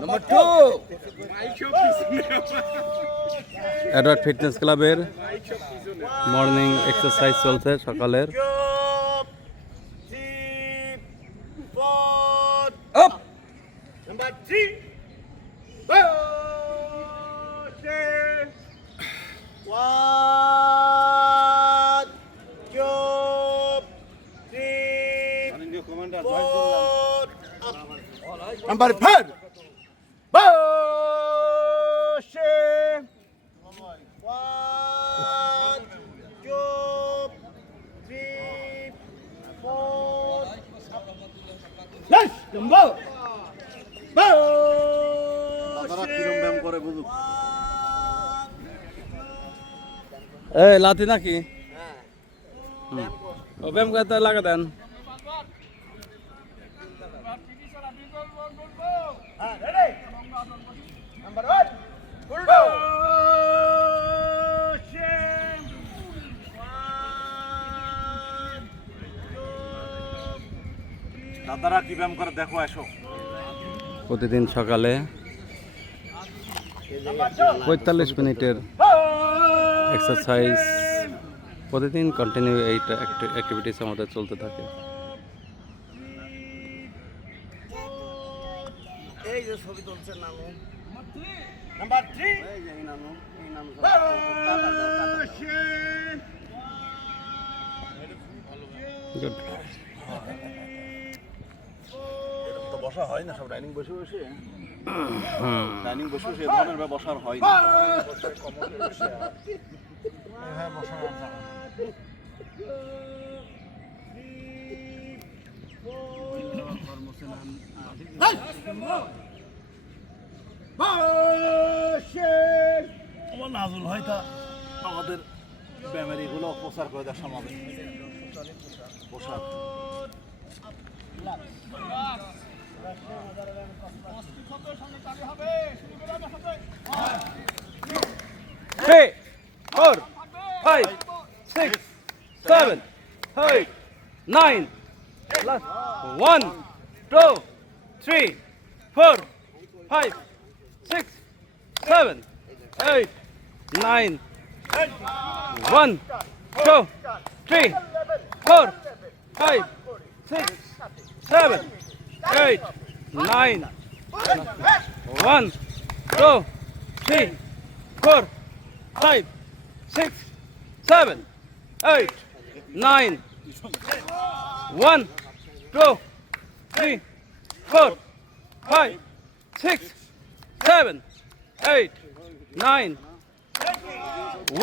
Number 2. Edward fitness ক্লাবের morning exercise চলছে সকালের। Up. Number 3. One, two, three, four. Number 4. One, two, three, four. Yes. Number. এই লাথি নাকি? ও ব্যায়াম করতে লাগা দেন। Ready? Number 1. Pull দাদারা কি ব্যায়াম করে দেখো এসো। প্রতিদিন সকালে 45 মিনিটের এক্সারসাইজ প্রতিদিন কন্টিনিউ এই অ্যাক্টিভিটিস আমাদের চলতে থাকে। এই যে ছবি তুলছে নামু নাম্বার 3 এই নামু গুড। তো বসা হয় না, সব ডাইনিং বসে বসে ডাইনিং বসে বসে এ ধরনের বসার হয় না। হ্যাঁ বসা আমার নাজুল হয় তা আমাদের ব্যায়ামের এগুলো প্রচার করে দেওয়ার সমাজে পোশাক। Three, 4, 5, 6, 7, 8, 9. Last 1, 2, 3, 4, 5, 6, 7, 8, 9. 1, 2, 3, 4, 5, 6, 7, 8, 9. 1, 2, 3, 4, 5, 6, 7, 8, 9. 1, 2, 3, 4, 5, 6, 7, 8, 9.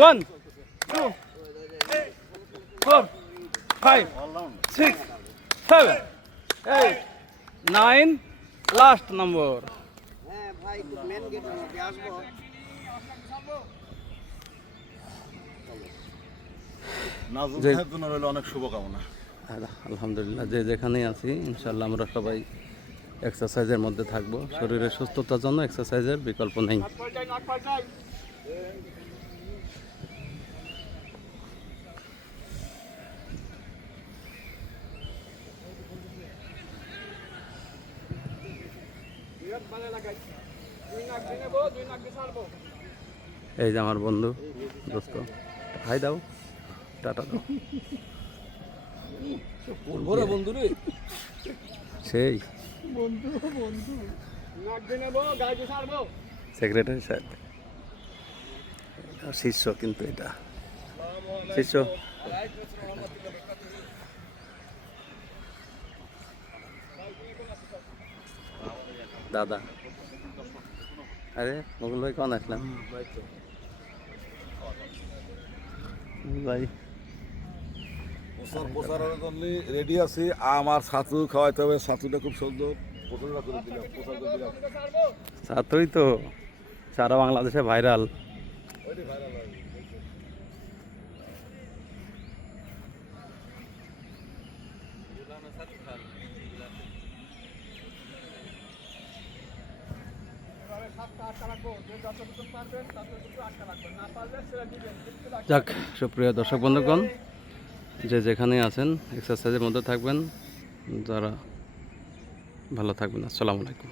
1, 2, 4, 5, 6, 7, 8, 9. Last number. হ্যাঁ ভাই মেন গেট থেকে আসবো। নাজুল ভাইয়ের জন্য রইল অনেক শুভকামনা। আলহামদুলিল্লাহ, যে যেখানেই আছি ইনশাল্লাহ আমরা সবাই এক্সারসাইজের মধ্যে থাকবো। শরীরের সুস্থতার জন্য এক্সারসাইজের বিকল্প নেই। এই যে আমার বন্ধু দোস্ত, হাই দাও, টাটা দাও। বন্ধু রে, সেই বন্ধু নাক দিয়ে নেবো গাড়ি ছাড়বো। সেক্রেটারি সাহেব শিষ্য, কিন্তু এটা শিষ্য। দাদা, আরে মুকুল ভাই কখন আসলাম ভাই? প্রচারের জন্য রেডি আছি। আমার ছাতু খাওয়াইতে হবে, ছাতুটা খুব সুন্দর প্রচার করে দিলাম, প্রচার করে দিলাম। ছাত্রই তো সারা বাংলাদেশে ভাইরাল। যাক, সুপ্রিয় দর্শক বন্ধুগণ, যে যেখানে আছেন এক্সারসাইজের মধ্যে থাকবেন, যারা ভালো থাকবেন। আসসালামু আলাইকুম।